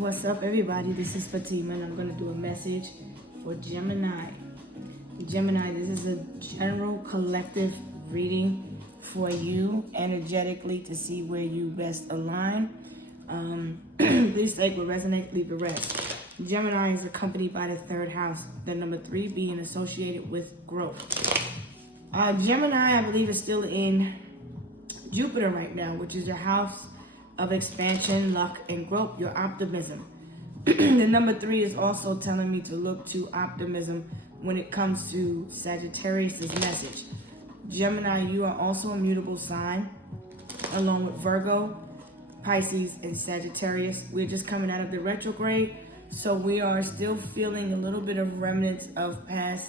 What's up, everybody? This is Fatima, and I'm going to do a message for Gemini. Gemini, this is a general collective reading for you energetically to see where you best align. Please take what resonates, leave the rest. Gemini is accompanied by the third house, the number 3 being associated with growth. Gemini, I believe, is still in Jupiter right now, which is your house of expansion, luck, and growth, your optimism. The number 3 is also telling me to look to optimism when it comes to Sagittarius's message. Gemini, you are also a mutable sign, along with Virgo, Pisces, and Sagittarius. We're just coming out of the retrograde, so we are still feeling a little bit of remnants of past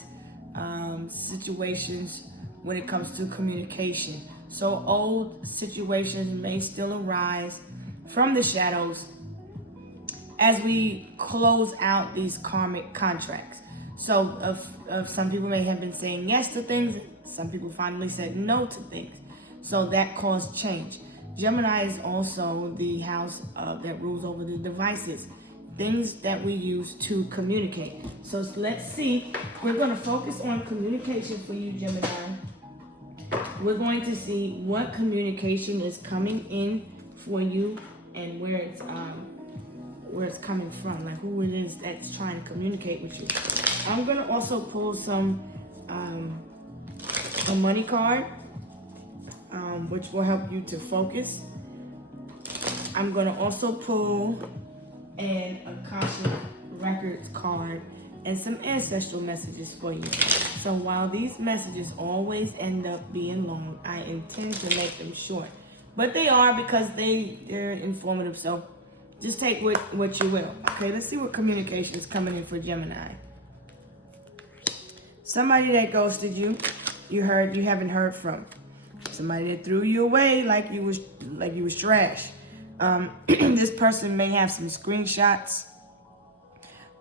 situations when it comes to communication. So old situations may still arise from the shadows as we close out these karmic contracts. So of some people may have been saying yes to things, some people finally said no to things. So that caused change. Gemini is also the house that rules over the devices, things that we use to communicate. So let's see, we're going to focus on communication for you, Gemini. We're going to see what communication is coming in for you and where it's coming from, like who it is that's trying to communicate with you. I'm going to also pull a money card, which will help you to focus. I'm going to also pull an Akashic Records card and some ancestral messages for you. So while these messages always end up being long, I intend to make them short. But they are, because they're informative, so just take what you will. Okay, let's see what communication is coming in for Gemini. Somebody that ghosted you, you haven't heard from. Somebody that threw you away like you was trash. This person may have some screenshots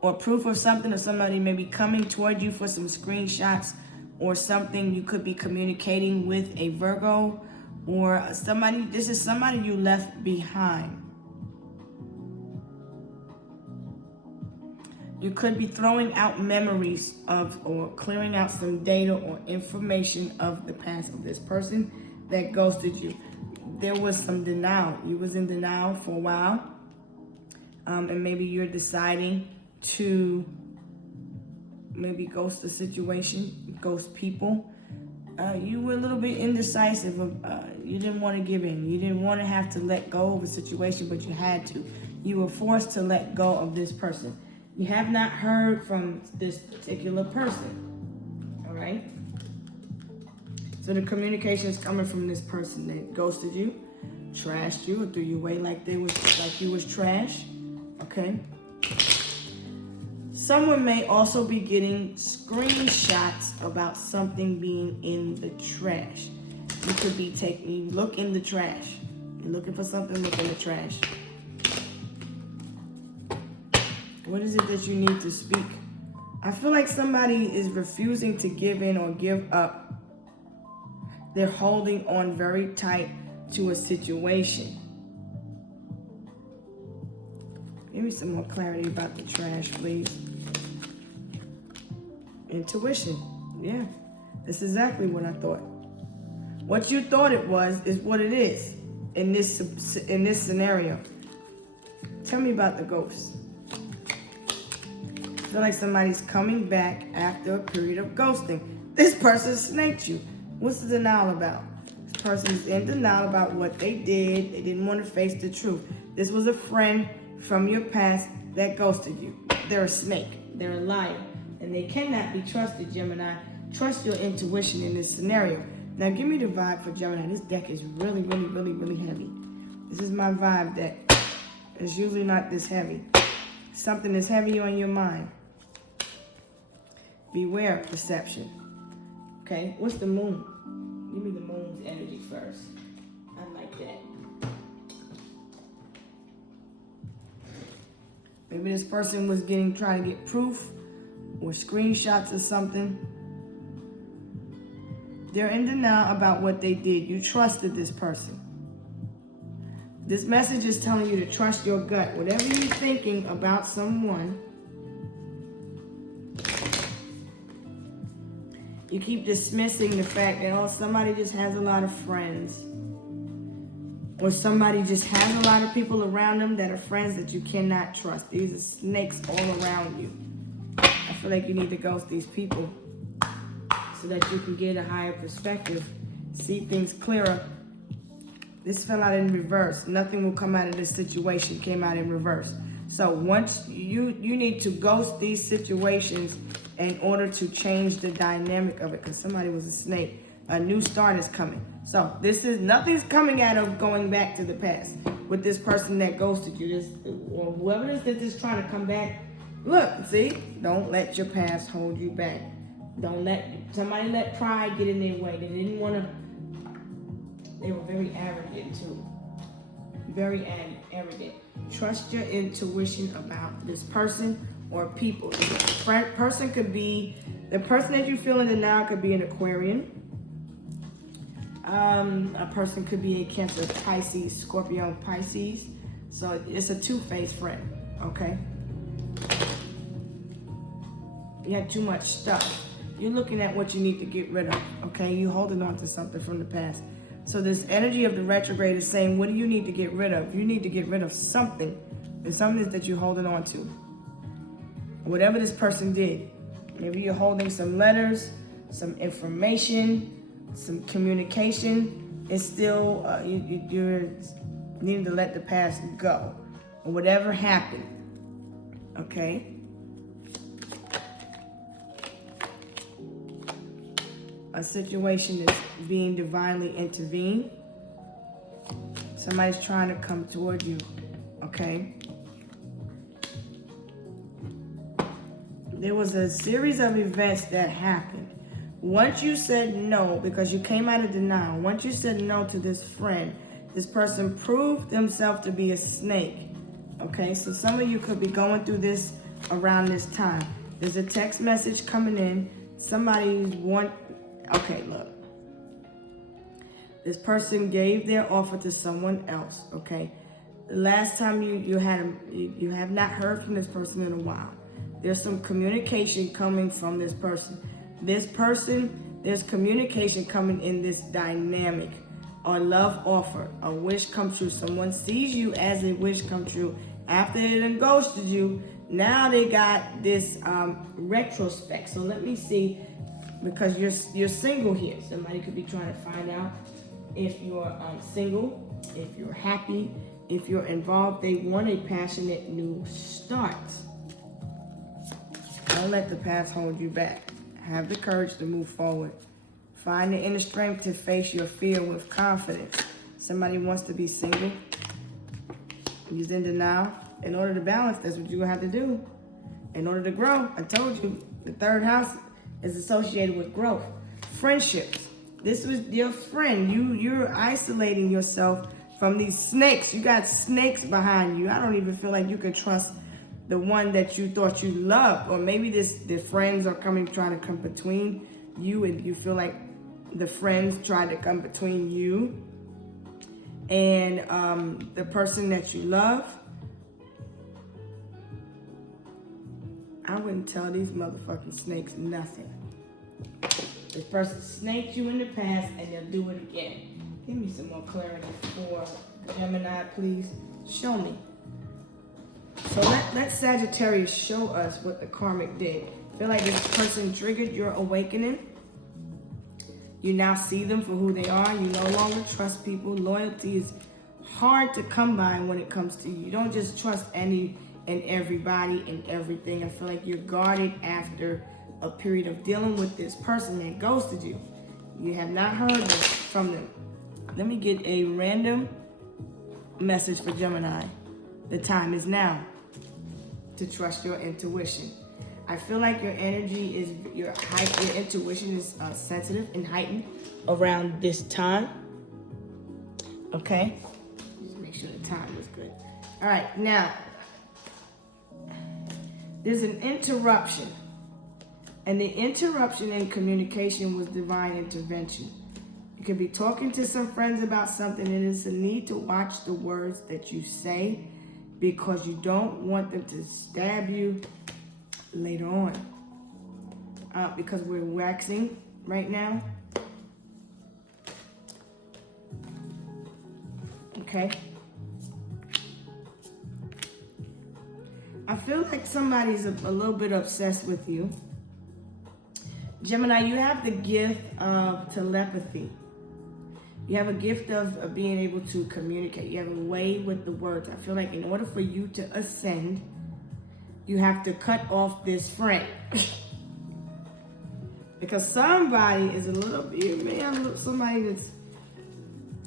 or proof of something, or somebody may be coming toward you for some screenshots or something. You could be communicating with a Virgo or somebody. This is somebody you left behind. You could be throwing out memories of or clearing out some data or information of the past of this person that ghosted you. There was some denial. You was in denial for a while. And maybe you're deciding to maybe ghost the situation, ghost people. You were a little bit indecisive. You didn't want to give in. You didn't want to have to let go of a situation, but you had to. You were forced to let go of this person. You have not heard from this particular person. All right? So the communication is coming from this person that ghosted you, trashed you, or threw you away like you was trash. Okay? Someone may also be getting screenshots about something being in the trash. You could be look in the trash. You're looking for something, look in the trash. What is it that you need to speak? I feel like somebody is refusing to give in or give up. They're holding on very tight to a situation. Give me some more clarity about the trash, please. Intuition. Yeah, that's exactly what I thought. What you thought it was is what it is in this scenario. Tell me about the ghost. I feel like somebody's coming back after a period of ghosting. This person snaked you. What's the denial about? This person is in denial about what they did. They didn't want to face the truth. This was a friend from your past that ghosted you. They're a snake. They're a liar. And they cannot be trusted, Gemini. Trust your intuition in this scenario. Now, give me the vibe for Gemini. This deck is really, really, really, really heavy. This is my vibe deck. It's usually not this heavy. Something is heavy on your mind. Beware of perception. Okay, what's the moon? Give me the moon's energy first. I like that. Maybe this person was trying to get proof or screenshots or something. They're in denial about what they did. You trusted this person. This message is telling you to trust your gut. Whatever you're thinking about someone, you keep dismissing the fact that, oh, somebody just has a lot of friends. Or somebody just has a lot of people around them that are friends that you cannot trust. These are snakes all around you. I feel like you need to ghost these people so that you can get a higher perspective, see things clearer. This fell out in reverse. Nothing will come out of this situation. Came out in reverse. So once you need to ghost these situations in order to change the dynamic of it, because somebody was a snake. A new start is coming. So nothing's coming out of going back to the past with this person that ghosted you, or whoever it is that is trying to come back. Look, see, don't let your past hold you back. Don't let pride get in their way. They didn't want to. They were very arrogant too. Very arrogant. Trust your intuition about this person or people. The person could be, the person that you feel in the now could be an Aquarian. A person could be a Cancer, Pisces, Scorpio, Pisces. So it's a two-faced friend, okay? You have too much stuff. You're looking at what you need to get rid of, okay? You're holding on to something from the past. So this energy of the retrograde is saying, what do you need to get rid of? You need to get rid of something. There's something that you're holding on to. Whatever this person did. Maybe you're holding some letters, some information, some communication. It's still, you're needing to let the past go. Or whatever happened. Okay? A situation is being divinely intervened. Somebody's trying to come toward you, okay? There was a series of events that happened. Once you said no, because you came out of denial, once you said no to this friend, this person proved themselves to be a snake, okay? So some of you could be going through this around this time. There's a text message coming in. Okay, look. This person gave their offer to someone else, okay? The last time you have not heard from this person in a while. There's some communication coming from this person. There's communication coming in this dynamic. A love offer, a wish come true. Someone sees you as a wish come true. After they done ghosted you, now they got this retrospect. So let me see. Because you're single here. Somebody could be trying to find out if you're single, if you're happy, if you're involved. They want a passionate new start. Don't let the past hold you back. Have the courage to move forward. Find the inner strength to face your fear with confidence. Somebody wants to be single. He's in denial. In order to balance, that's what you're going to have to do. In order to grow, I told you, the third house is associated with growth. Friendships. This was your friend. You're isolating yourself from these snakes. You got snakes behind you. I don't even feel like you can trust the one that you thought you loved. Or maybe the friends are trying to come between you, and you feel like the friends tried to come between you and the person that you love. I wouldn't tell these motherfucking snakes nothing. This person snaked you in the past and they'll do it again. Give me some more clarity for Gemini, please. Show me. So let Sagittarius show us what the karmic did. Feel like this person triggered your awakening. You now see them for who they are. You no longer trust people. Loyalty is hard to come by when it comes to you. You don't just trust any and everybody and everything. I feel like you're guarded after a period of dealing with this person that ghosted you. You have not heard from them. Let me get a random message for Gemini. The time is now to trust your intuition. I feel like your energy is, your intuition is sensitive and heightened around this time. Okay? Just make sure the time is good. All right, now, there's an interruption. And the interruption in communication was divine intervention. You could be talking to some friends about something, and it's a need to watch the words that you say because you don't want them to stab you later on. Because we're waxing right now. Okay. I feel like somebody's a little bit obsessed with you. Gemini, you have the gift of telepathy. You have a gift of being able to communicate. You have a way with the words. I feel like in order for you to ascend, you have to cut off this friend. Because somebody is a little bit, man, somebody that's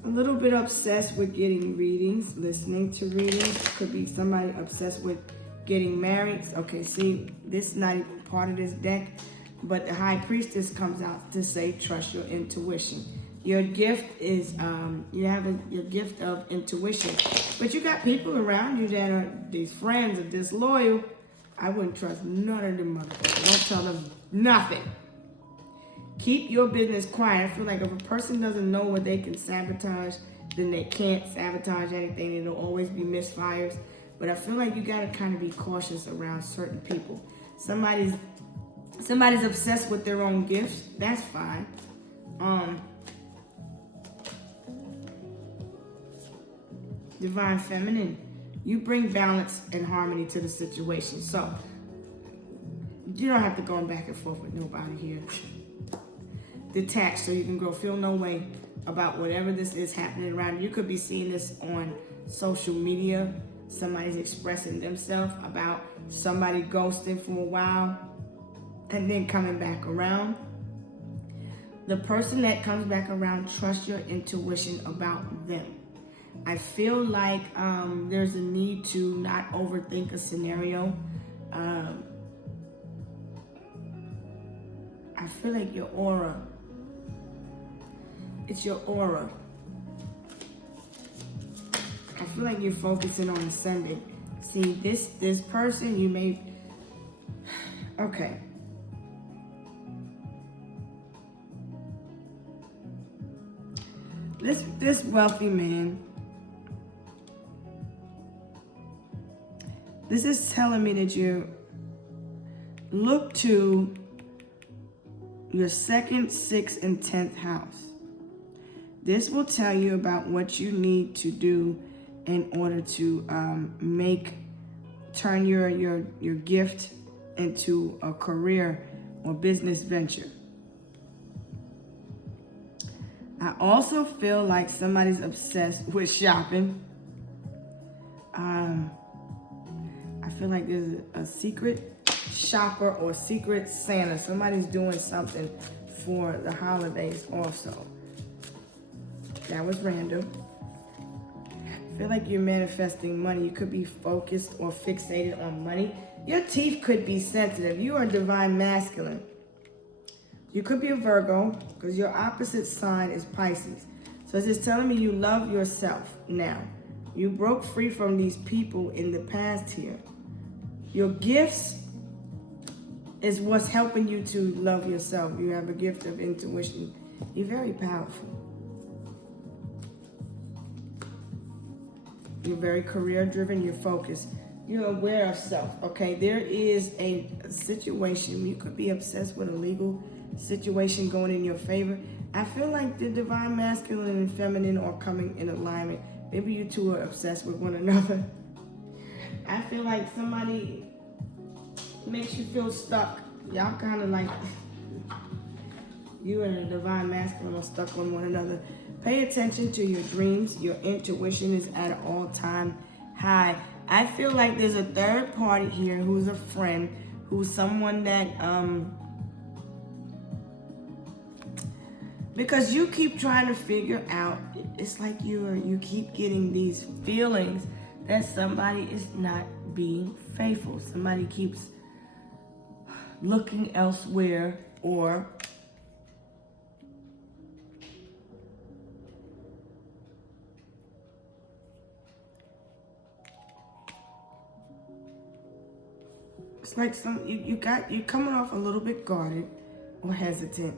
a little bit obsessed with getting readings, listening to readings. Could be somebody obsessed with getting married. Okay, see, this is not even part of this deck, but the High Priestess comes out to say, trust your intuition. Your gift is, you have your gift of intuition, but you got people around you that are, these friends are disloyal. I wouldn't trust none of them motherfuckers. Don't tell them nothing. Keep your business quiet. I feel like if a person doesn't know what they can sabotage, then they can't sabotage anything. It'll always be misfires. But I feel like you gotta kind of be cautious around certain people. Somebody's obsessed with their own gifts. That's fine. Divine Feminine, you bring balance and harmony to the situation. So you don't have to go back and forth with nobody here. Detach so you can grow. Feel no way about whatever this is happening around you. You could be seeing this on social media. Somebody's expressing themselves about somebody ghosting for a while and then coming back around. The person that comes back around, trust your intuition about them. I feel like there's a need to not overthink a scenario. I feel like your aura, it's your aura. I feel like you're focusing on ascending. See, this person, you may, okay. This wealthy man, this is telling me that you look to your 2nd, 6th, and 10th house. This will tell you about what you need to do in order to turn your gift into a career or business venture. I also feel like somebody's obsessed with shopping. I feel like there's a secret shopper or secret Santa. Somebody's doing something for the holidays also. That was random. I feel like you're manifesting money. You could be focused or fixated on money. Your teeth could be sensitive. You are divine masculine. You could be a Virgo because your opposite sign is Pisces. So it's just telling me you love yourself now. You broke free from these people in the past here. Your gifts is what's helping you to love yourself. You have a gift of intuition. You're very powerful. You're very career driven. You're focused. You're aware of self. Okay, there is a situation. You could be obsessed with a legal situation going in your favor. I feel like the divine masculine and feminine are coming in alignment. Maybe you two are obsessed with one another. I feel like somebody makes you feel stuck. Y'all kind of like, you and the divine masculine are stuck on one another. Pay attention to your dreams. Your intuition is at an all-time high. I feel like there's a third party here who's a friend, who's someone that, because you keep trying to figure out, it's like you keep getting these feelings that somebody is not being faithful. Somebody keeps looking elsewhere, or it's like you're coming off a little bit guarded or hesitant.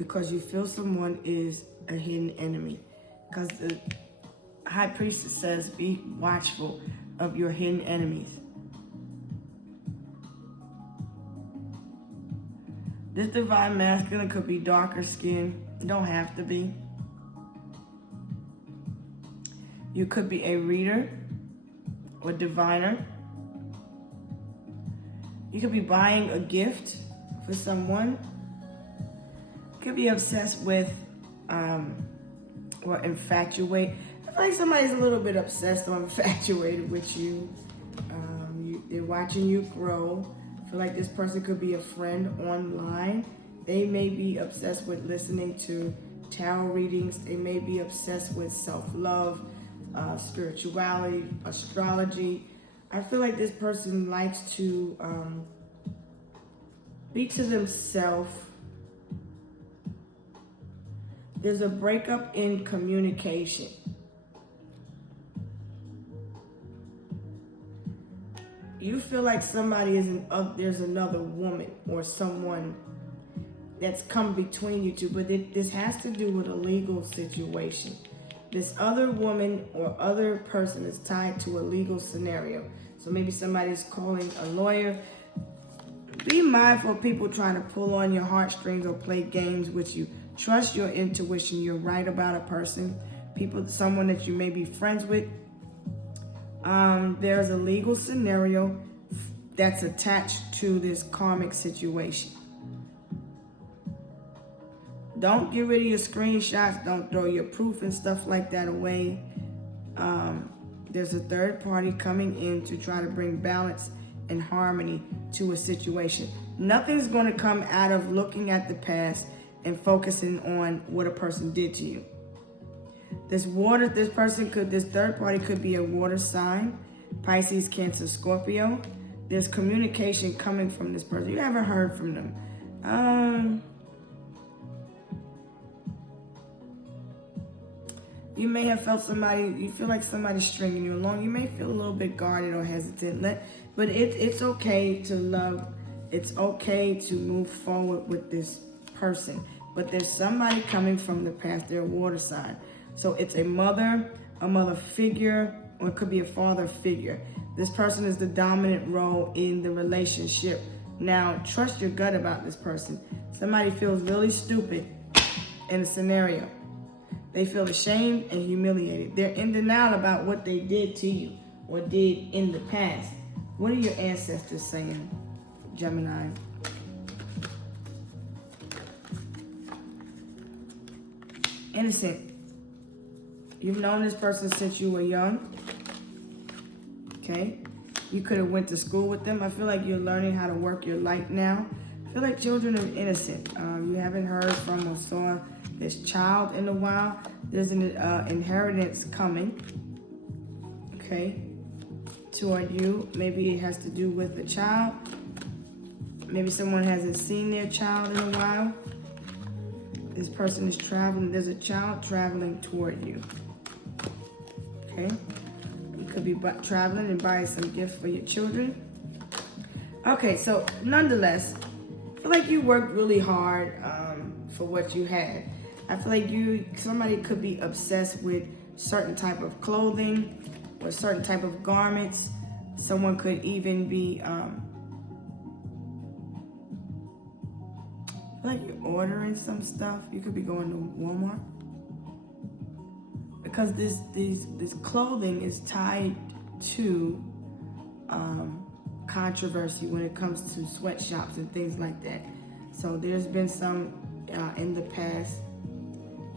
because you feel someone is a hidden enemy. Because the high priestess says, be watchful of your hidden enemies. This divine masculine could be darker skin. You don't have to be. You could be a reader or diviner. You could be buying a gift for someone. You could be obsessed with or infatuated. I feel like somebody's a little bit obsessed or infatuated with you. They're watching you grow. I feel like this person could be a friend online. They may be obsessed with listening to tarot readings. They may be obsessed with self-love, spirituality, astrology. I feel like this person likes to be to themselves. There's a breakup in communication. You feel like somebody is there's another woman or someone that's come between you two, but this has to do with a legal situation. This other woman or other person is tied to a legal scenario. So maybe somebody's calling a lawyer. Be mindful of people trying to pull on your heartstrings or play games with you. Trust your intuition. You're right about a person. Someone that you may be friends with. There's a legal scenario that's attached to this karmic situation. Don't get rid of your screenshots. Don't throw your proof and stuff like that away. There's a third party coming in to try to bring balance and harmony to a situation. Nothing's going to come out of looking at the past and focusing on what a person did to you. This third party could be a water sign, Pisces, Cancer, Scorpio. There's communication coming from this person. You haven't heard from them. You may have felt you feel like somebody's stringing you along. You may feel a little bit guarded or hesitant, but it's okay to love. It's okay to move forward with this person. But there's somebody coming from the past. They're a water sign. So it's a mother figure, or it could be a father figure. This person is the dominant role in the relationship. Now, trust your gut about this person. Somebody feels really stupid in a scenario. They feel ashamed and humiliated. They're in denial about what they did to you or did in the past. What are your ancestors saying, Gemini? Innocent. You've known this person since you were young. Okay? You could have went to school with them. I feel like you're learning how to work your light now. I feel like children are innocent. You haven't heard from or saw this child in a while. There's an inheritance coming. Okay? Toward you. Maybe it has to do with the child. Maybe someone hasn't seen their child in a while. This person is traveling. There's a child traveling toward you. Okay? You could be traveling and buying some gifts for your children. Okay, so nonetheless, I feel like you worked really hard for what you had. I feel like somebody could be obsessed with certain type of clothing or certain type of garments. Someone could even be like you're ordering some stuff. You could be going to Walmart because this clothing is tied to controversy when it comes to sweatshops and things like that. So there's been some in the past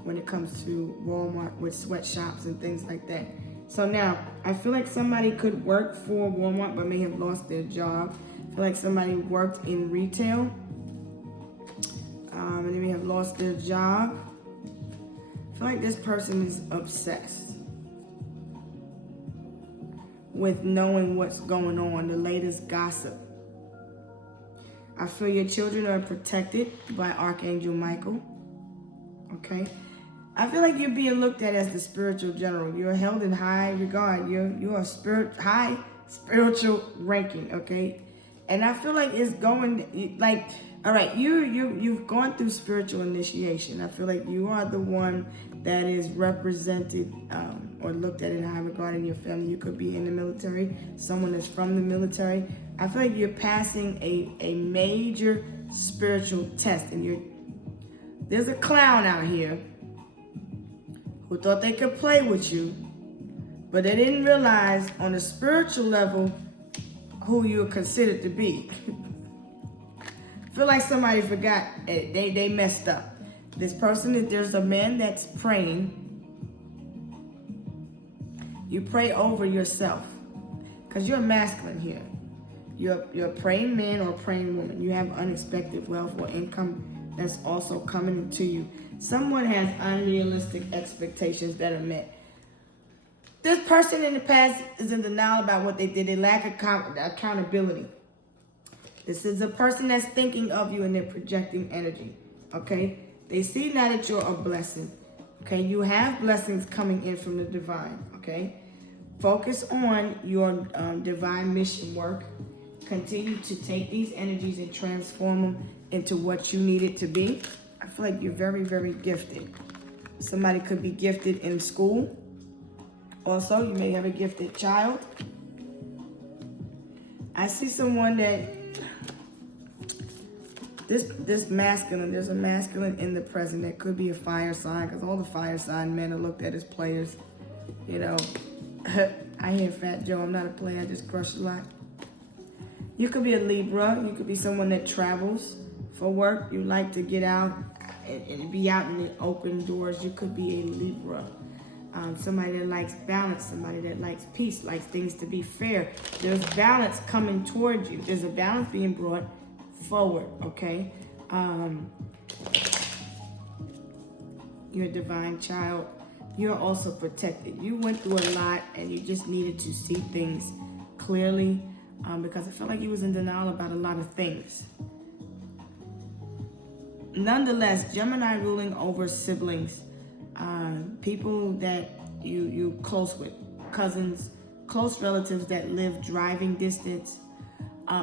when it comes to Walmart with sweatshops and things like that. So now I feel like somebody could work for Walmart but may have lost their job. I feel like somebody worked in retail and they may have lost their job. I feel like this person is obsessed with knowing what's going on, the latest gossip. I feel your children are protected by Archangel Michael. Okay? I feel like you're being looked at as the spiritual general. You're held in high regard. You're a high spiritual ranking, okay? And I feel like it's going, like, All right, you've gone through spiritual initiation. I feel like you are the one that is represented or looked at in high regard in your family. You could be in the military, someone that's from the military. I feel like you're passing a major spiritual test, and there's a clown out here who thought they could play with you, but they didn't realize on a spiritual level who you're considered to be. Feel like somebody forgot, they messed up. This person, there's a man that's praying. You pray over yourself because you're masculine here. You're a praying man or a praying woman. You have unexpected wealth or income that's also coming into you. Someone has unrealistic expectations that are met. This person in the past is in denial about what they did. They lack accountability. This is a person that's thinking of you and they're projecting energy, okay? They see now that you're a blessing, okay? You have blessings coming in from the divine, okay? Focus on your divine mission work. Continue to take these energies and transform them into what you need it to be. I feel like you're very, very gifted. Somebody could be gifted in school. Also, you may have a gifted child. I see someone that this masculine, there's a masculine in the present that could be a fire sign, because all the fire sign men are looked at as players. You know, I hear Fat Joe, I'm not a player, I just crush a lot. You could be a Libra. You could be someone that travels for work. You like to get out and be out in the open doors. You could be a Libra. Somebody that likes balance, somebody that likes peace, likes things to be fair. There's balance coming towards you. There's a balance being brought forward, okay? You're a divine child. You're also protected. You went through a lot and you just needed to see things clearly because I felt like you was in denial about a lot of things. Nonetheless, Gemini ruling over siblings, people that you close with, cousins, close relatives that live driving distance.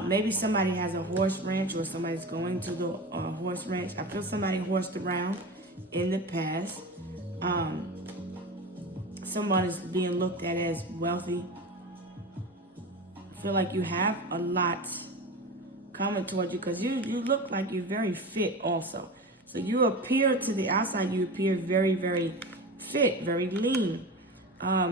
Maybe somebody has a horse ranch or somebody's going to the horse ranch. I feel somebody horsed around in the past. Someone is being looked at as wealthy. I feel like you have a lot coming towards you because you look like you're very fit also. So you appear to the outside, you appear very, very fit, very lean. I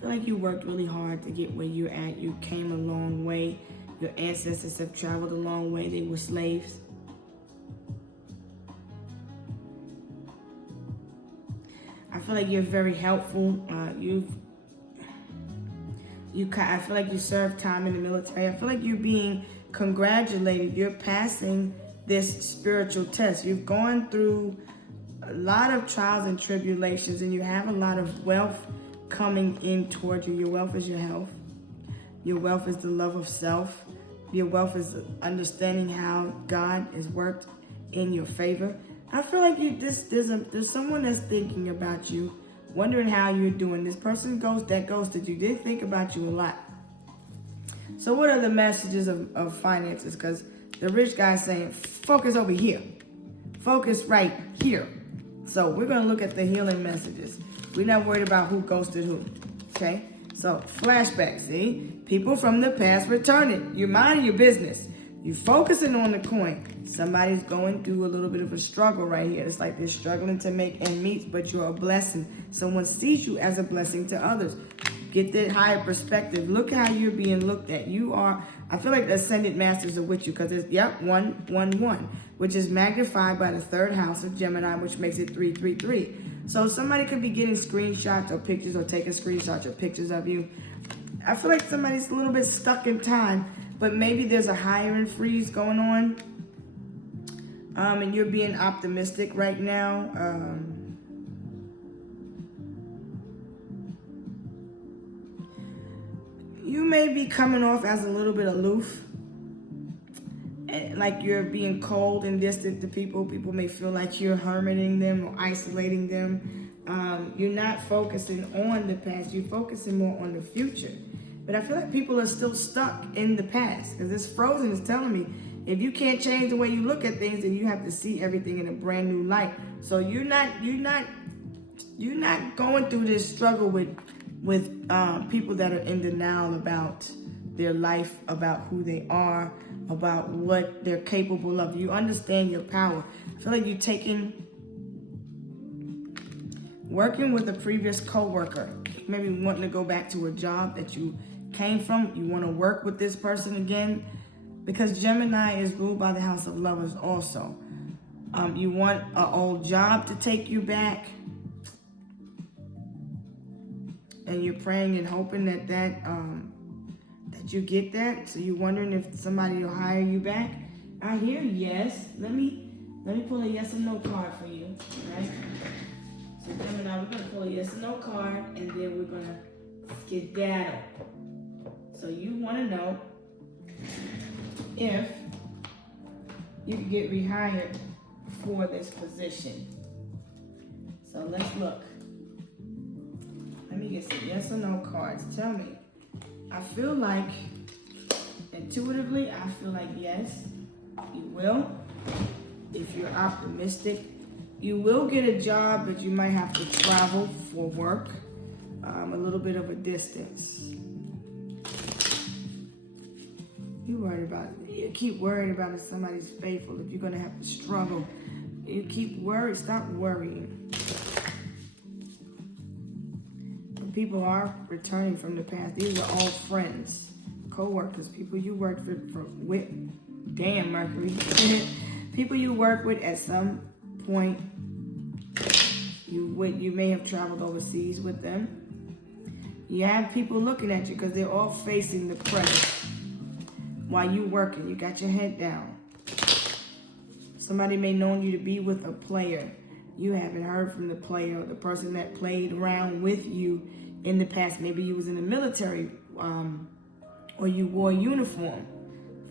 feel like you worked really hard to get where you're at. You came a long way. Your ancestors have traveled a long way. They were slaves. I feel like you're very helpful. I feel like you served time in the military. I feel like you're being congratulated. You're passing this spiritual test. You've gone through a lot of trials and tribulations, and you have a lot of wealth coming in toward you. Your wealth is your health. Your wealth is the love of self. Your wealth is understanding how God has worked in your favor. I feel like there's someone that's thinking about you, wondering how you're doing. This person that ghosted you, they think about you a lot. So what are the messages of finances? Because the rich guy's saying, focus over here. Focus right here. So we're going to look at the healing messages. We're not worried about who ghosted who. Okay? So flashback, see? People from the past returning. You're minding your business. You're focusing on the coin. Somebody's going through a little bit of a struggle right here. It's like they're struggling to make ends meet, but you're a blessing. Someone sees you as a blessing to others. Get that higher perspective. Look how you're being looked at. You are, I feel like the ascended masters are with you because it's, 111, which is magnified by the third house of Gemini, which makes it 333. So somebody could be getting screenshots or pictures or taking screenshots or pictures of you. I feel like somebody's a little bit stuck in time, but maybe there's a hiring freeze going on. And you're being optimistic right now. You may be coming off as a little bit aloof. Like you're being cold and distant to people. People may feel like you're hermiting them or isolating them. You're not focusing on the past. You're focusing more on the future. But I feel like people are still stuck in the past, because this Frozen is telling me, if you can't change the way you look at things, then you have to see everything in a brand new light. So you're not going through this struggle with people that are in denial about their life, about who they are, about what they're capable of. You understand your power. I feel like you're working with a previous coworker, maybe wanting to go back to a job that you came from. You want to work with this person again, because Gemini is ruled by the house of lovers also. You want an old job to take you back, and you're praying and hoping that you get that. So you're wondering if somebody will hire you back. I hear yes. Let me pull a yes or no card for you. Right? So Gemini, we're gonna pull a yes or no card, and then we're gonna skedaddle. So you want to know if you can get rehired for this position. So let's look. Let me get some yes or no cards. Tell me. I feel like, intuitively, I feel like yes, you will. If you're optimistic, you will get a job, but you might have to travel for work, a little bit of a distance. You keep worried about if somebody's faithful, if you're gonna have to struggle. You keep worried, stop worrying. People are returning from the past. These are all friends, co-workers, people you worked with. Damn, Mercury. People you work with at some point. You may have traveled overseas with them. You have people looking at you because they're all facing the pressure. While you working, you got your head down. Somebody may know you to be with a player. You haven't heard from the player or the person that played around with you in the past. Maybe you was in the military, or you wore a uniform.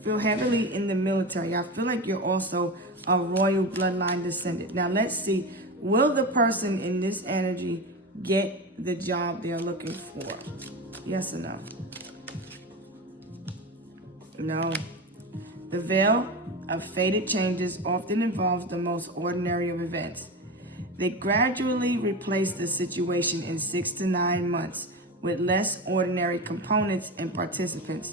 Feel heavily in the military. I feel like you're also a royal bloodline descendant. Now let's see, will the person in this energy get the job they're looking for? Yes or no? No. The veil of fated changes often involves the most ordinary of events. They gradually replace the situation in 6 to 9 months with less ordinary components and participants.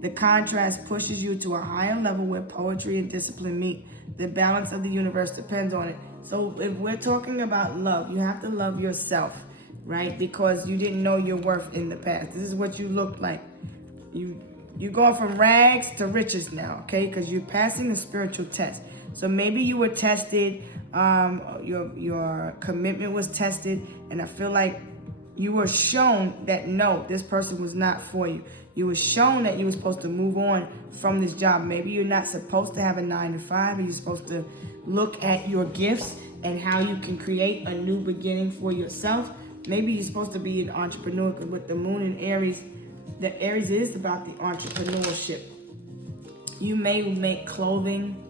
The contrast pushes you to a higher level where poetry and discipline meet. The balance of the universe depends on it. So if we're talking about love, you have to love yourself, right? Because you didn't know your worth in the past. This is what you look like. You're going from rags to riches now, okay? Because you're passing the spiritual test. So maybe you were tested, your commitment was tested, and I feel like you were shown that no, this person was not for you. You were shown that you were supposed to move on from this job. Maybe you're not supposed to have a 9 to 5, and you're supposed to look at your gifts and how you can create a new beginning for yourself. Maybe you're supposed to be an entrepreneur, because with the moon in Aries, the Aries is about the entrepreneurship. You may make clothing.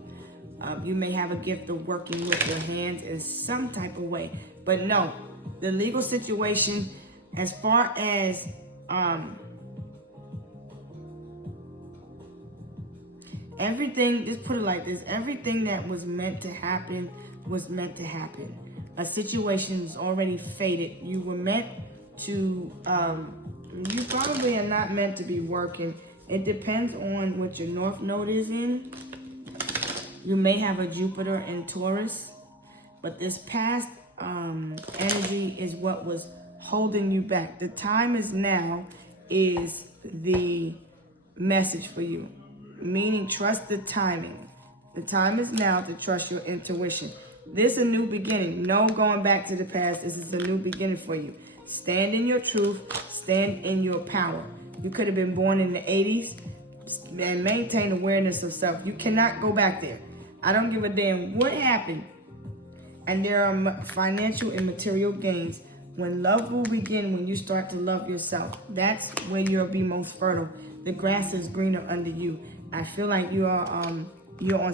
You may have a gift of working with your hands in some type of way. But no, the legal situation, as far as everything, just put it like this, everything that was meant to happen was meant to happen. A situation is already fated. You were meant to, you probably are not meant to be working. It depends on what your North Node is in. You may have a Jupiter in Taurus, but this past energy is what was holding you back. The time is now is the message for you, meaning trust the timing. The time is now to trust your intuition. This is a new beginning. No going back to the past. This is a new beginning for you. Stand in your truth. Stand in your power. You could have been born in the 80s and maintain awareness of self. You cannot go back there. I don't give a damn what happened. And there are financial and material gains. When love will begin, when you start to love yourself, that's where you'll be most fertile. The grass is greener under you. I feel like you're on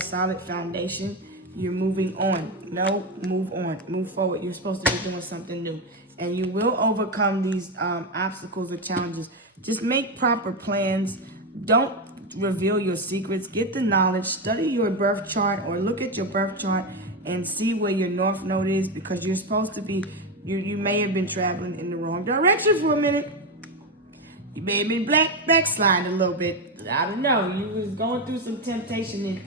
solid foundation. You're moving on. No, move on. Move forward. You're supposed to be doing something new. and you will overcome these obstacles or challenges. Just make proper plans. Don't reveal your secrets. Get the knowledge. Study your birth chart or look at your birth chart and see where your north node is, because you're supposed to be, you may have been traveling in the wrong direction for a minute. You may have been backsliding a little bit. I don't know. You was going through some temptation, and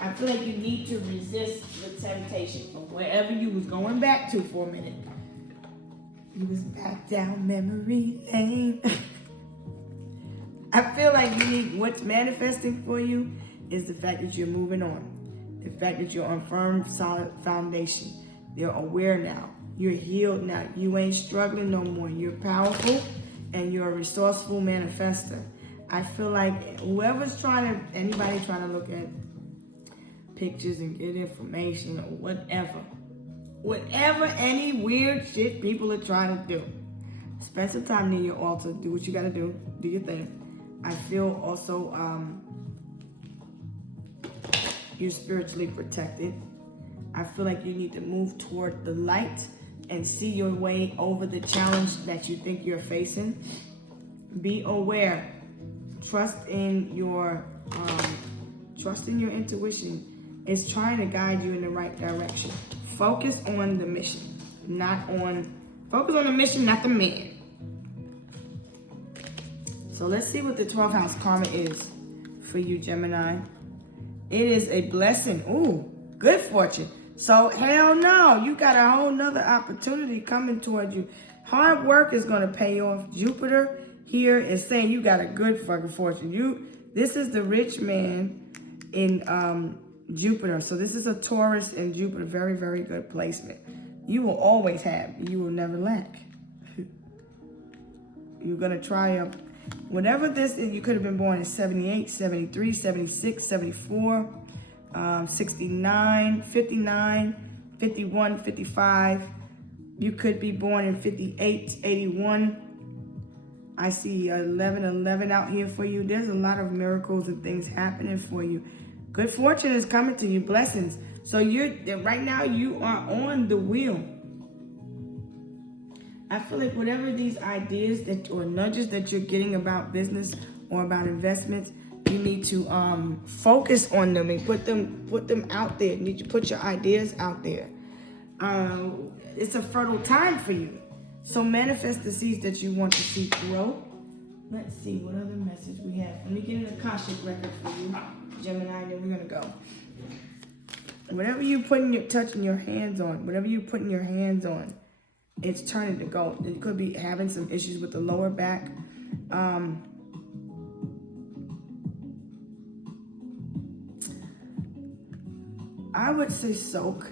I feel like you need to resist the temptation from wherever you was going back to for a minute. You was back down memory lane. I feel like you need, what's manifesting for you is the fact that you're moving on. The fact that you're on firm, solid foundation. You're aware now. You're healed now. You ain't struggling no more. You're powerful and you're a resourceful manifester. I feel like whoever's anybody trying to look at pictures and get information or whatever, any weird shit people are trying to do, spend some time near your altar. Do what you got to do. Do your thing. I feel also you're spiritually protected. I feel like you need to move toward the light and see your way over the challenge that you think you're facing. Be aware. Trust in your intuition. It's trying to guide you in the right direction. Focus on the mission, focus on the mission, not the man. So let's see what the 12th house karma is for you, Gemini. It is a blessing. Ooh, good fortune. So hell no, you got a whole nother opportunity coming toward you. Hard work is going to pay off. Jupiter here is saying you got a good fucking fortune. This is the rich man in Jupiter. So this is a Taurus in Jupiter. Very, very good placement. You will always have. You will never lack. You're going to triumph. Whatever this is, you could have been born in 78, 73, 76, 74, 69, 59, 51, 55. You could be born in 58, 81. I see 11 out here for you. There's a lot of miracles and things happening for you. Good fortune is coming to you, blessings. So right now you are on the wheel. I feel like whatever these ideas or nudges that you're getting about business or about investments, you need to focus on them and put them out there. You need to put your ideas out there. It's a fertile time for you. So manifest the seeds that you want to see grow. Let's see what other message we have. Let me get an Akashic record for you, Gemini, and then we're gonna go. Whatever you touching your hands on, it's turning to gold. You could be having some issues with the lower back. I would say soak.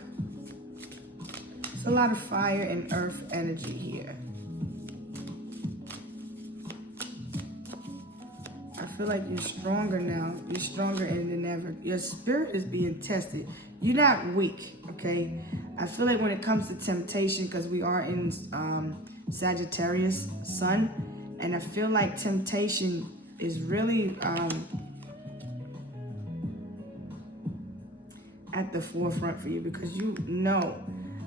There's a lot of fire and earth energy here. I feel like you're stronger now. You're stronger than ever. Your spirit is being tested. You're not weak, okay? I feel like when it comes to temptation, because we are in Sagittarius sun, and I feel like temptation is really at the forefront for you, because you know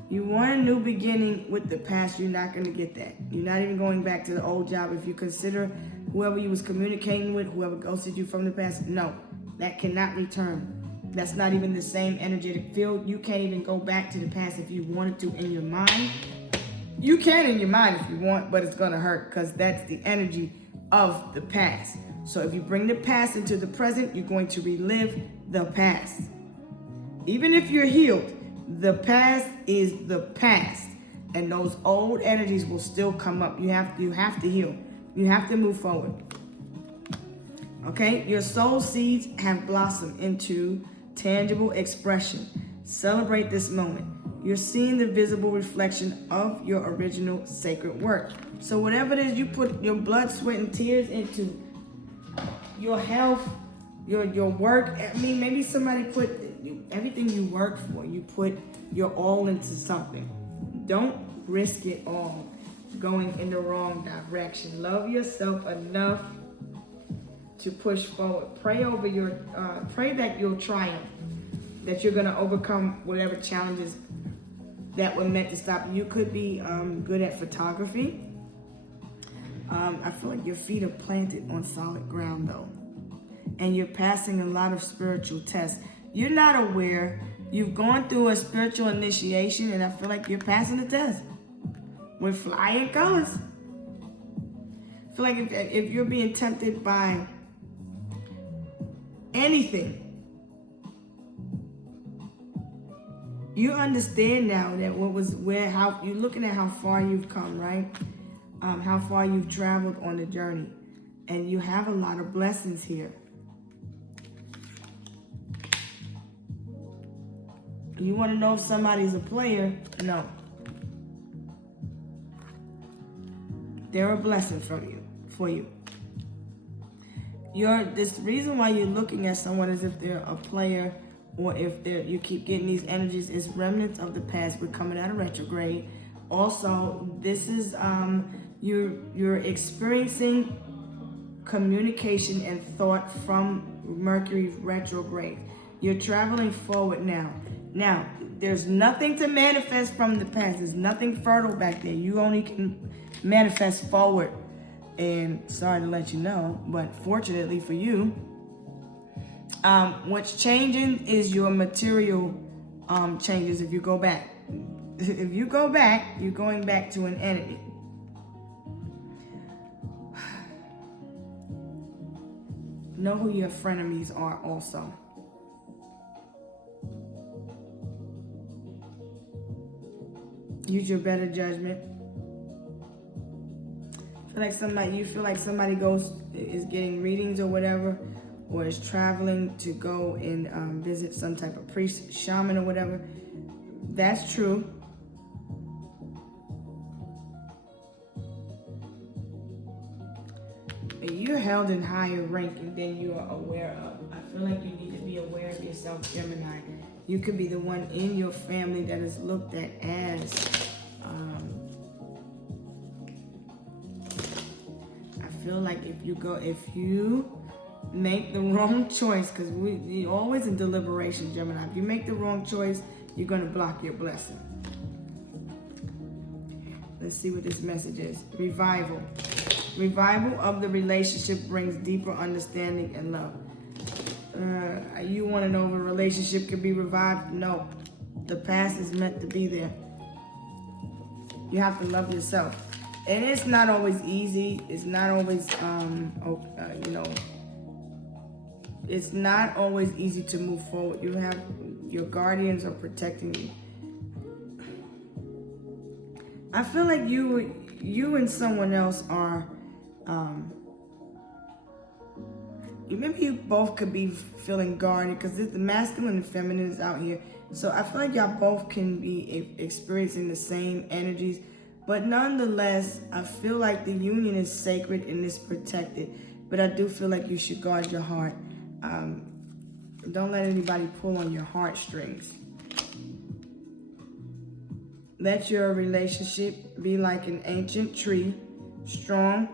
you want a new beginning with the past. You're not going to get that. You're not even going back to the old job. If you consider whoever you was communicating with, whoever ghosted you from the past, no, that cannot return. That's not even the same energetic field. You can't even go back to the past if you wanted to in your mind. You can in your mind if you want, but it's going to hurt, because that's the energy of the past. So if you bring the past into the present, you're going to relive the past. Even if you're healed, the past is the past, and those old energies will still come up. You have to heal. You have to move forward. Okay? Your soul seeds have blossomed into tangible expression. Celebrate this moment. You're seeing the visible reflection of your original sacred work. So whatever it is you put your blood, sweat, and tears into, your health, your work. I mean, maybe somebody put everything you work for, you put your all into something. Don't risk it all going in the wrong direction. Love yourself enough to push forward. Pray over pray that you'll triumph, that you're going to overcome whatever challenges that were meant to stop you. You could be good at photography. I feel like your feet are planted on solid ground though. And you're passing a lot of spiritual tests. You're not aware. You've gone through a spiritual initiation, and I feel like you're passing the test with flying colors. I feel like if you're being tempted by anything, you understand now that how you're looking at how far you've come, right? How far you've traveled on the journey, and you have a lot of blessings here. You want to know if somebody's a player? No. They're a blessing for you. This reason why you're looking at someone as if they're a player, or if you keep getting these energies, is remnants of the past. We're coming out of retrograde. Also, this is you're experiencing communication and thought from Mercury retrograde. You're traveling forward now. Now, there's nothing to manifest from the past. There's nothing fertile back there. You only can manifest forward. And sorry to let you know, but fortunately for you, what's changing is your material changes. If you go back, you're going back to an enemy. Know who your frenemies are also. Use your better judgment. You feel like somebody is getting readings or whatever, or is traveling to go and visit some type of priest, shaman or whatever. That's true. You're held in higher ranking than you are aware of. I feel like you need to be aware of yourself, Gemini. You could be the one in your family that is looked at as I feel like if you make the wrong choice, because we're always in deliberation, Gemini. If you make the wrong choice, you're going to block your blessing. Let's see what this message is. Revival. Revival of the relationship brings deeper understanding and love. You want to know if a relationship can be revived? No. The past is meant to be there. You have to love yourself. And it's not always easy. It's not always, it's not always easy to move forward. Your guardians are protecting you. I feel like you and someone else are, maybe you both could be feeling guarded, because the masculine and feminine is out here. So I feel like y'all both can be experiencing the same energies. But nonetheless, I feel like the union is sacred and is protected. But I do feel like you should guard your heart. Don't let anybody pull on your heartstrings. Let your relationship be like an ancient tree, strong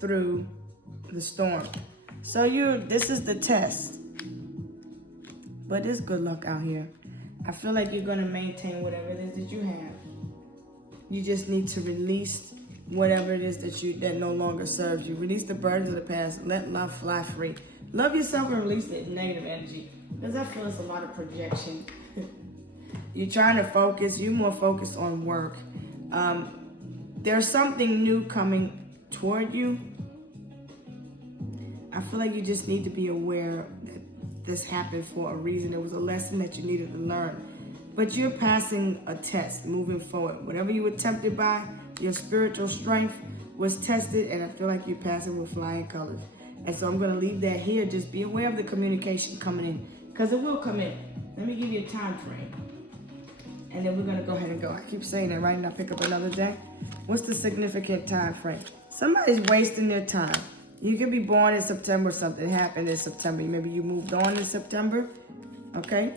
through the storm. So this is the test. But it's good luck out here. I feel like you're going to maintain whatever it is that you have. You just need to release whatever it is that no longer serves you. Release the burdens of the past. Let love fly free. Love yourself and release the negative energy. Because I feel it's a lot of projection. You're trying to focus. You're more focused on work. There's something new coming toward you. I feel like you just need to be aware that this happened for a reason. It was a lesson that you needed to learn. But you're passing a test moving forward. Whatever you were tempted by, your spiritual strength was tested, and I feel like you're passing with flying colors. And so I'm going to leave that here. Just be aware of the communication coming in, because it will come in. Let me give you a time frame. And then we're going to go ahead and go. I keep saying that, right? And I'll pick up another day. What's the significant time frame? Somebody's wasting their time. You could be born in September, something happened in September. Maybe you moved on in September, okay?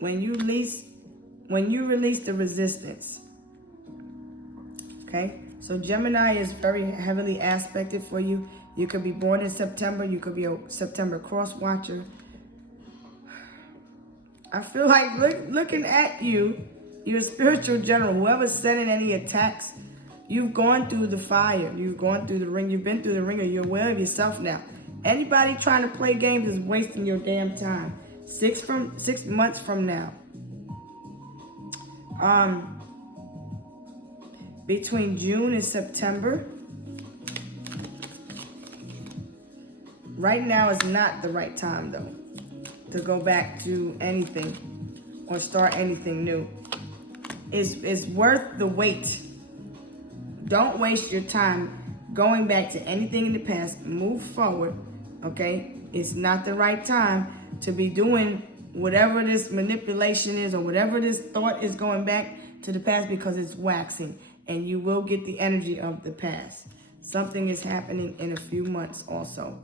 When you release the resistance, okay? So Gemini is very heavily aspected for you. You could be born in September. You could be a September cross watcher. I feel like looking at you, You're a spiritual general. Whoever's sending any attacks, you've gone through the fire. You've gone through the ring. You've been through the ringer. You're aware of yourself now. Anybody trying to play games is wasting your damn time. 6 months from now. Between June and September. Right now is not the right time, though, to go back to anything or start anything new. It's worth the wait. Don't waste your time going back to anything in the past. Move forward, okay? It's not the right time to be doing whatever this manipulation is or whatever this thought is going back to the past, because it's waxing and you will get the energy of the past. Something is happening in a few months also.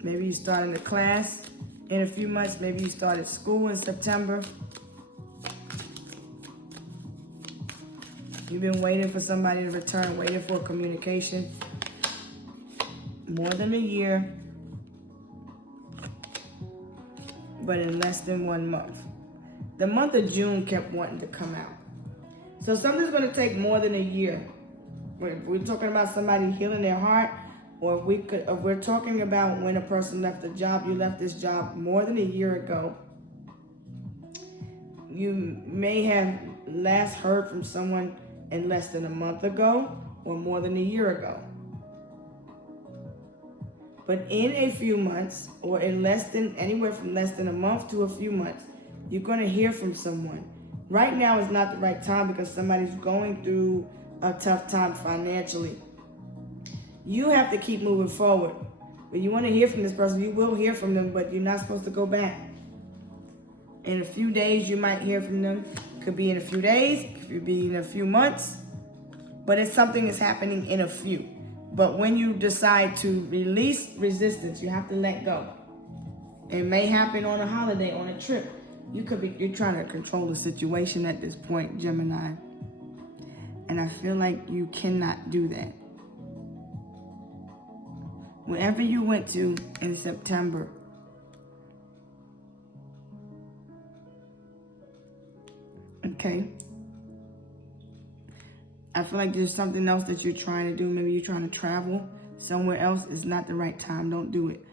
Maybe you started a class in a few months. Maybe you started school in September. You've been waiting for somebody to return, waiting for communication. More than a year, but in less than 1 month. The month of June kept wanting to come out. So something's going to take more than a year. We're talking about somebody healing their heart, or we're talking about when a person left a job. You left this job more than a year ago. You may have last heard from someone in less than a month ago or more than a year ago. But in a few months, or in anywhere from less than a month to a few months, you're going to hear from someone. Right now is not the right time because somebody's going through a tough time financially. You have to keep moving forward. When you want to hear from this person, you will hear from them, but you're not supposed to go back. In a few days, you might hear from them. Could be in a few days, could be in a few months, but it's something that's happening in a few. But when you decide to release resistance, you have to let go. It may happen on a holiday, on a trip. You're trying to control the situation at this point, Gemini. And I feel like you cannot do that. Wherever you went to in September, okay, I feel like there's something else that you're trying to do. Maybe you're trying to travel somewhere else. It's not the right time. Don't do it.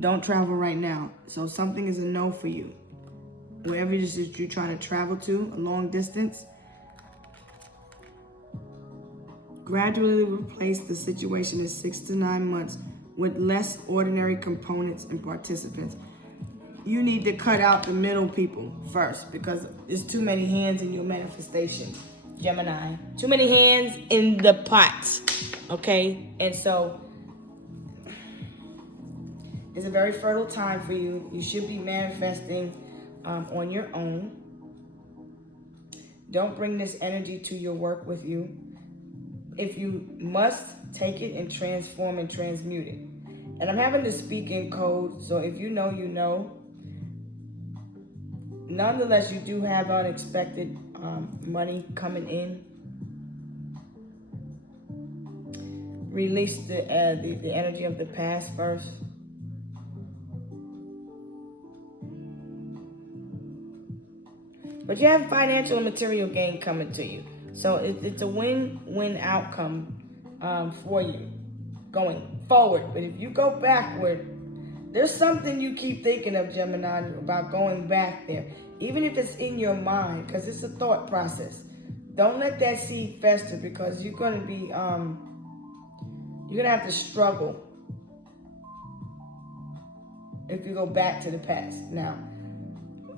Don't travel right now. So something is a no for you. Wherever it is that you're trying to travel to, a long distance, gradually replace the situation in 6 to 9 months with less ordinary components and participants. You need to cut out the middle people first, because there's too many hands in your manifestation, Gemini. Too many hands in the pot, okay? And so it's a very fertile time for you. You should be manifesting on your own. Don't bring this energy to your work with you. If you must, take it and transform and transmute it. And I'm having to speak in code, so if you know, you know. Nonetheless, you do have unexpected money coming in. Release the energy of the past first. But you have financial and material gain coming to you. So it's a win-win outcome for you going forward. But if you go backward, there's something you keep thinking of, Gemini, about going back there. Even if it's in your mind, because it's a thought process. Don't let that seed fester, because you're going to be, you're going to have to struggle if you go back to the past. Now,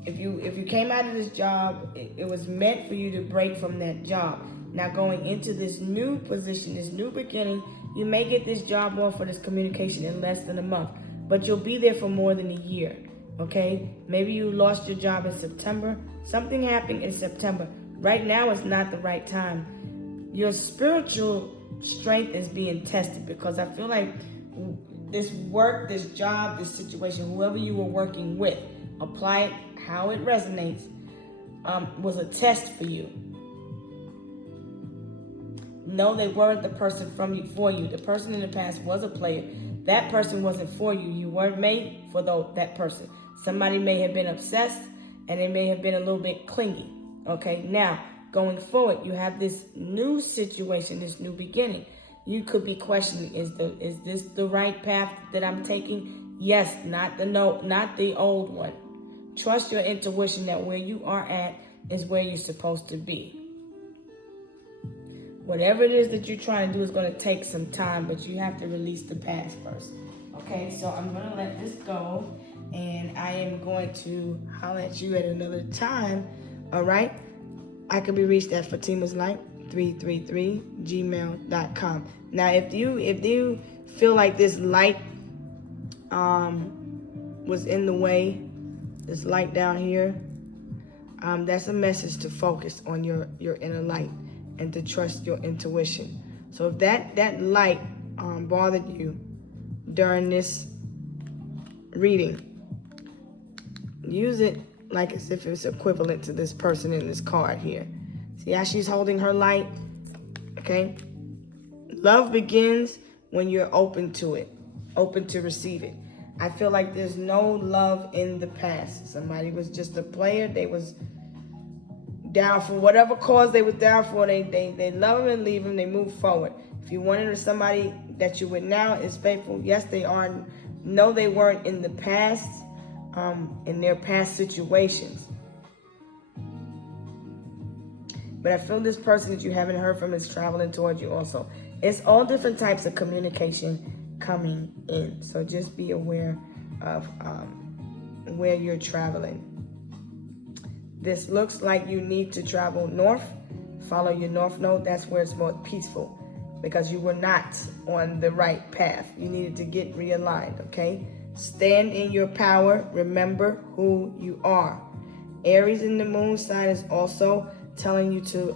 if you came out of this job, it was meant for you to break from that job. Now going into this new position, this new beginning, you may get this job offer, this communication in less than a month, but you'll be there for more than a year, okay? Maybe you lost your job in September. Something happened in September. Right now is not the right time. Your spiritual strength is being tested, because I feel like this work, this job, this situation, whoever you were working with, apply it how it resonates, was a test for you. No, they weren't the person for you. The person in the past was a player. That person wasn't for you. You weren't made for that person. Somebody may have been obsessed and it may have been a little bit clingy. Okay, now going forward, you have this new situation, this new beginning. You could be questioning, is this the right path that I'm taking? Yes, not the old one. Trust your intuition that where you are at is where you're supposed to be. Whatever it is that you're trying to do is going to take some time, but you have to release the past first. Okay, so I'm going to let this go, and I am going to holler at you at another time. All right? I can be reached at fatimaslight333gmail.com. Now, if you feel like this light was in the way, this light down here, that's a message to focus on your inner light and to trust your intuition. So if that light bothered you during this reading, use it like as if it's equivalent to this person in this card here. See how she's holding her light? Okay? Love begins when you're open to it, open to receive it. I feel like there's no love in the past. Somebody was just a player. They was down for whatever cause they was down for. They love them and leave them. They move forward. If you wanted somebody that you with now is faithful, yes, they are. No, they weren't in the past, in their past situations. But I feel this person that you haven't heard from is traveling towards you also. It's all different types of communication coming in. So just be aware of where you're traveling. This looks like you need to travel north. Follow your north node. That's where it's more peaceful, because you were not on the right path. You needed to get realigned, okay? Stand in your power. Remember who you are. Aries in the moon sign is also telling you to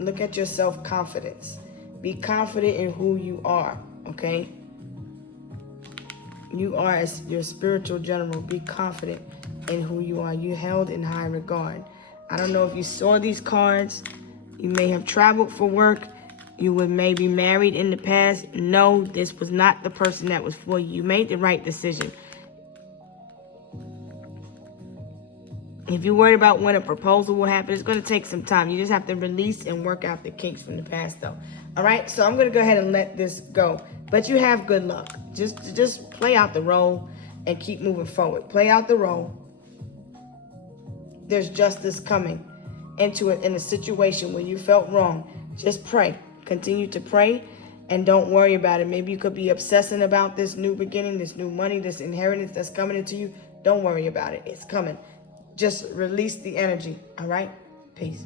look at your self-confidence. Be confident in who you are, okay? You are your spiritual general. Be confident in who you are. You held in high regard. I don't know if you saw these cards. You may have traveled for work. You were maybe married in the past. No, this was not the person that was for you. You made the right decision. If you're worried about when a proposal will happen, it's going to take some time. You just have to release and work out the kinks from the past, though. All right, so I'm going to go ahead and let this go. But you have good luck. Just play out the role and keep moving forward. Play out the role. There's justice coming into it in a situation where you felt wrong. Just pray. Continue to pray and don't worry about it. Maybe you could be obsessing about this new beginning, this new money, this inheritance that's coming into you. Don't worry about it. It's coming. Just release the energy. All right? Peace.